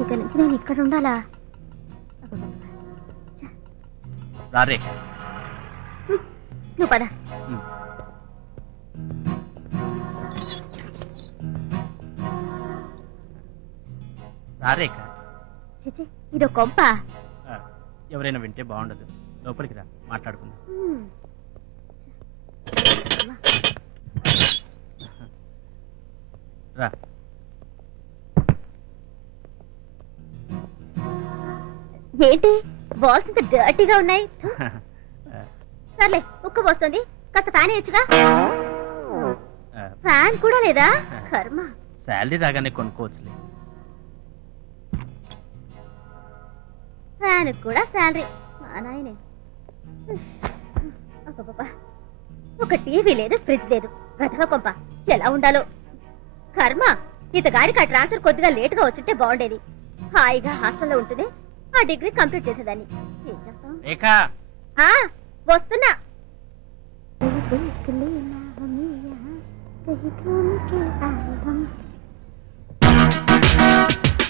ఇక నుంచి నేను ఇక్కడ ఉండాలా? రారే నువ్వు పద. రారేక. చిచి, ఇదో కొంప. ఎవరైనా వింటే బాగుండదు. లోపలికి రా, మాట్లాడుకుందాం. రా. ఏంటి బాల్స్ ఇంత డర్టీగా ఉన్నాయి? సర్లే, ఉక్క పోస్తుంది, కాస్త ఫ్యాన్ వేయచ్చుగా. ఫ్యాన్ కూడా లేదా? కర్మ. శాలరీ రాగానే కొనుక్కోవచ్చులే. ఫ్యాన్ కూడా శాలరీ. మా నాయనే. ఒక టీవీ లేదు, ఫ్రిడ్జ్ లేదు. గధవ కొంప. ఎలా ఉండాలో కర్మ. ఇతగాడికి ఆ ట్రాన్స్ఫర్ కొద్దిగా లేటుగా వచ్చుంటే బాగుండేది. హాయిగా హాస్టల్లో ఉంటూనే ఆ డిగ్రీ కంప్లీట్ చేసేదాన్ని. ఏం చేస్తాం? వస్తున్నా.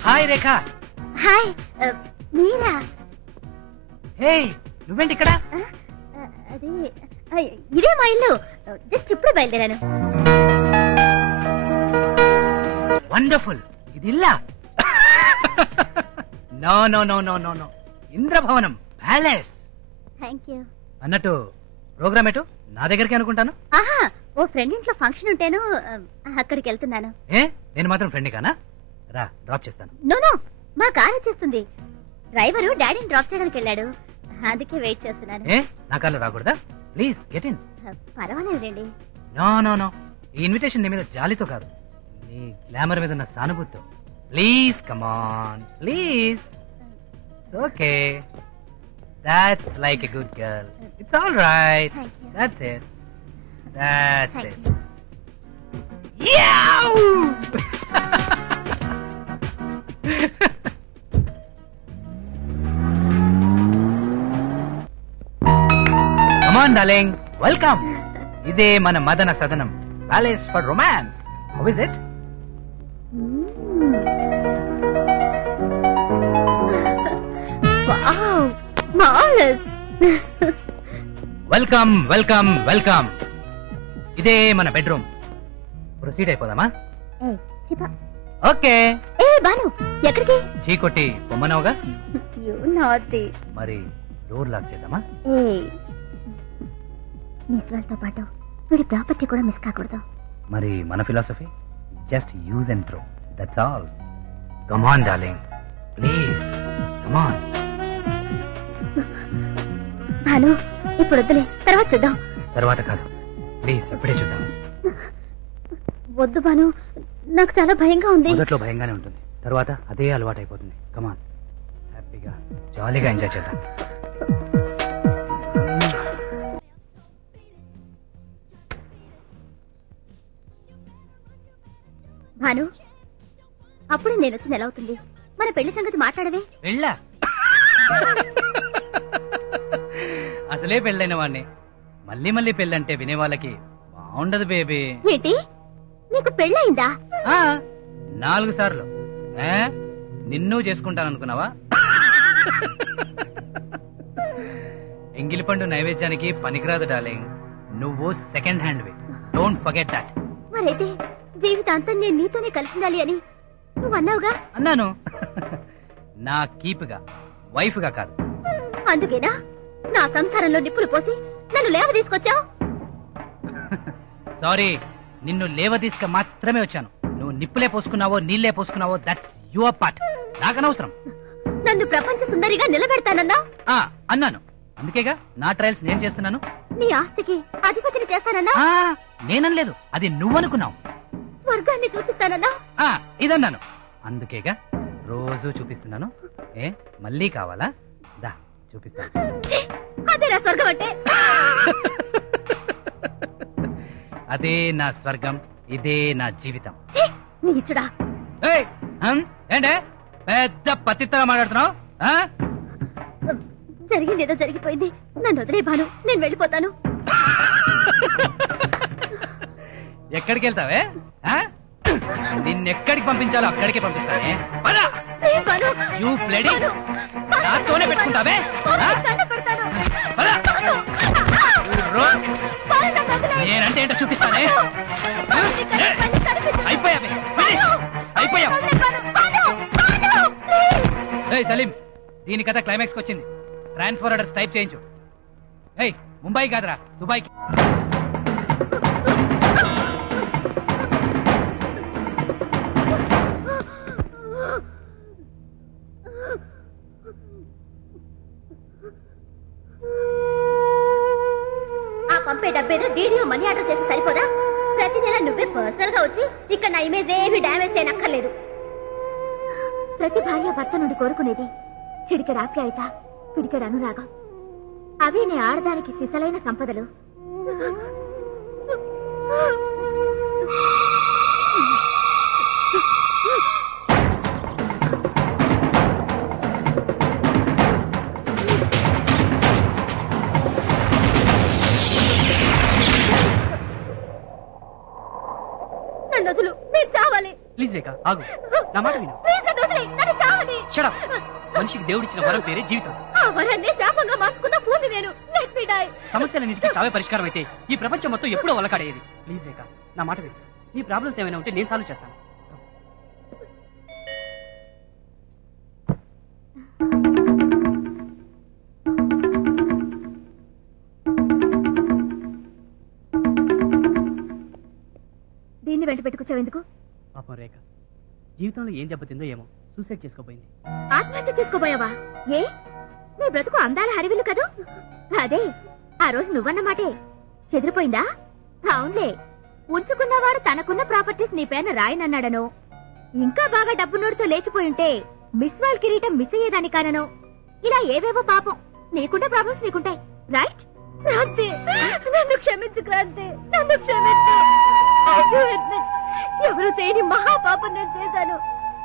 హాయ్ రేఖా. హాయ్, మీరా? హే, నువ్వేంటి ఇక్కడ? అదే, ఇదే మా ఇల్లు. జస్ట్ ఇప్పుడు బయలుదేరాను. వండర్ఫుల్. ఇది ఇల్లా? No no no no no no, ఇంద్రభవనం, ప్యాలెస్. Thank you. అన్నట్టు ప్రోగ్రామ్ ఎటు? నా దగ్గరికి అనుకుంటాను. ఆహా, ఓ ఫ్రెండ్ ఇంట్లో ఫంక్షన్ ఉంటేను అక్కడికి వెళ్తున్నాను. ఏ, నేను మాత్రం ఫ్రెండ్ కానా? రా, డ్రాప్ చేస్తాను. నో నో, మా కార్ వచ్చేస్తుంది. డ్రైవరు డాడీని డ్రాప్ చేయడానికి వెళ్ళాడు, అందుకే వెయిట్ చేస్తున్నాను. ఏ, నా కార్లో రాకూడదా? Please get in. పర్వాలేదండి. నో నో నో, ఈ ఇన్విటేషన్ నీ మీద జాలితో కాదు, నీ గ్లామర్ మీద ఉన్న సానుభూతితో. Please come on, please. Okay, that's like a good girl. It's all right. That's it. That's it. Yeah! Come on, darling. Welcome. Ide mana madana sadanam. Palace for romance. How is it? Wow, marvelous. Welcome welcome welcome. ఇదే మన bedroom. Proceed అయిపోదామా? Okay. ఏ బాను, ఎక్కడికి? చీకొట్టి పొమ్మనవుగా. You naughty. మరి door lock చేద్దామా? ఏ, మిస్ వాళ్ళతో పాటు వీడి ప్రాపర్టీ కూడా మిస్ కాకూడదు. మరి మన philosophy just use and throw, that's all. Come on darling, please come on. Bhanu, ఇప్పుడు వద్దులే, తర్వాత చూద్దాం. తర్వాత కాదు, ప్లీజ్ ఇప్పుడే చూద్దాం. వద్దు భాను, నాకు చాలా భయంగా ఉంది. మొదట్లో భయంగానే ఉంటుంది, తర్వాత అదే అలవాటు అయిపోతుంది. కమాన్, హ్యాపీగా జాలీగా ఎంజాయ్ చేద్దాం. భాను, అప్పుడు నేను వచ్చింది ఎలా అవుతుంది? మన పెళ్లి సంగతి మాట్లాడవే. వెళ్ళా? అసలే పెళ్ళైన వాడిని మళ్ళీ మళ్ళీ పెళ్ళంటే వినే వాళ్ళకి బాగుండదు బేబీ. ఏంటి, నీకు పెళ్ళయిందా? 4 సార్లు. నిన్ను చేసుకుంటాననుకున్నావా? ఎంగిలి పండు నైవేద్యానికి పనికిరాదు డార్లింగ్. నువ్వు second hand way, don't forget that. మరైతే జీవితాంతం నేను నీతోనే కలిసి ఉండాలి అని నువ్వు అన్నావుగా? అన్నాను. నా కీప్గా, వైఫ్ గా కాదు. అందుకేనా నా సంసారంలో నిప్పులు పోసి నన్ను లేవ తీసుకొచ్చావు? సారీ, నిన్ను లేవ తీసుక మాత్రమే వచ్చాను. నువ్వు నిప్పులే పోసుకున్నావో నీళ్లే పోసుకున్నావో దట్స్ యువర్ పార్ట్, నాకనవసరం. నన్ను ప్రపంచ సుందరిగా నిలబెడతానన్నా? అన్నాను, అందుకేగా నా ట్రయల్స్ నేను చేస్తున్నాను. నీ ఆస్తికి అధిపతిని చేస్తానన్నా? నేననలేదు, అది నువ్వనుకున్నావు. స్వర్గాన్ని చూపిస్తానన్నా? ఇదన్నాను, అందుకేగా రోజు చూపిస్తున్నాను. ఏ, మళ్ళీ కావాలా? దా చూపిస్తాను. అదేనా స్వర్గం అంటే? అదే నా స్వర్గం, ఇదే నా జీవితం. నీచుడా! ఏంటే పెద్ద పతిత్తగా మాట్లాడుతున్నావు? జరిగిందేదో జరిగిపోయింది, నన్ను వదిలే భాను, నేను వెళ్ళిపోతాను. ఎక్కడికి వెళ్తావే? నిన్నెక్కడికి పంపించాలో అక్కడికే పంపిస్తానే. పద. ప్లీజ్ బాలు. You bloody. నాతోనే పెట్టుకుంటావే. దండ పెడతాను. పద. బాలు. బాలు, నన్ను వదిలేయ్. నేనంటే ఏంటో చూపిస్తానే. మళ్ళీ కనిపించు. అయిపోయావే. అయిపోయావు. ఏయ్ సలీం, దీని కథ క్లైమాక్స్ వచ్చింది. ట్రాన్స్ఫర్ ఆర్డర్స్ టైప్ చేయించు. ఏయ్ ముంబై కాదురా, దుబాయ్కి. ఆ పంపే డబ్బేదో డీడీఓ మనీ ఆర్డర్ చేసి సరిపోదా? ప్రతి నెల నువ్వే పర్సనల్ గా వచ్చి ఇక్కడ నా ఇమేజ్ ఏమి డ్యామేజ్ చేయనక్కర్లేదు. ప్రతి భార్య భర్త నుండి కోరుకునేది చిడికెడు ఆప్యాయత, పిడికెడు అనురాగం. అవే నీ ఆడదానికి సిసలైన సంపదలు. నన్ను వదులు, నేను చావాలి. ప్లీజ్ రేఖ ఆగు, నా మాట విను. ప్లీజ్ నన్ను వదిలేయ్, నన్ను చావాలి. Shut up. మనిషికి దేవుడిచ్చిన వరం పేరే జీవితం. ఆ వరాన్ని శాపంగా మార్చుకున్న భూమి నేను. Let me die. సమస్యలన్నిటికీ చావే పరిష్కారం అయితే ఈ ప్రపంచం మొత్తం ఎప్పుడో వల్లకాడేది. ప్లీజ్ రేఖ, నా మాట విను. నీ ప్రాబ్లమ్స్ ఏమైనా ఉంటే నేను సాల్వ్ చేస్తాను. దీన్ని వెంట పెట్టుకొచ్చావు ఎందుకు? పాపం రేఖ జీవితంలో ఏం దెబ్బతిందో ఏమో సూసైడ్ చేసుకోపోయింది. ఆత్మహత్య చేసుకోబోయావా? ఏ, నీ బ్రతుకు అందాల హరివిల్లు కదూ. అదే ఆ రోజు నువ్వన్నమాటే చెదిరిపోయిందా? అవునులే, ఉంచుకున్నవాడు తనకున్న ప్రాపర్టీస్ నీ పేరున రాయనన్నాడనో, ఇంకా బాగా డబ్బున్నోడితో లేచిపోయింటే మిస్ వాల్ కిరీటం మిస్ అయ్యేదాని కాననో, ఇలా ఏవేవో పాపం నీకుంటే ప్రాబ్లమ్స్ నీకుంటాయి. రైట్? క్రాంతి, నన్ను క్షమించు క్రాంతి, నన్ను క్షమించు. ఎవరు చేయని మహాపాపం నేను చేశాను.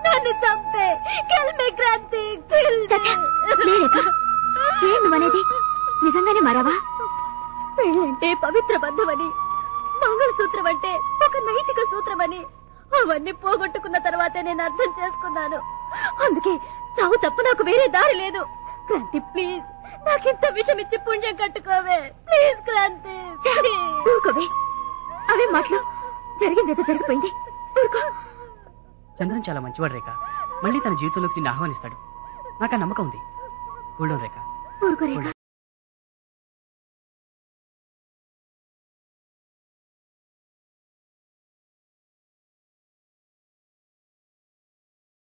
నన్ను చంపే. Kill me Kranti, kill. ఏం నువ్వనేది? నిజంగానే మరావా? పెళ్ళంటే పవిత్ర బంధమని, మంగళసూత్రం అంటే ఒక నైతిక సూత్రమని అవన్నీ పోగొట్టుకున్న తర్వాతే నేను అర్థం చేసుకున్నాను. అందుకే చావు తప్ప నాకు వేరే దారి లేదు. క్రాంతి ప్లీజ్, నాకింత విషం ఇచ్చి పుణ్యం కట్టుకోవే ప్లీజ్. క్రాంతి ఊరుకోవే. అవే మాటలు, జరిగిందేదో జరిగిపోయింది. ఊరుకో. చంద్రన్ చాలా మంచివాడు రేఖ, మళ్ళీ తన జీవితంలోకి నిన్ను ఆహ్వానిస్తాడు. నాకు ఆ నమ్మకం ఉంది. కూల్ డౌన్ రేఖ. ఊరుకో రేఖ.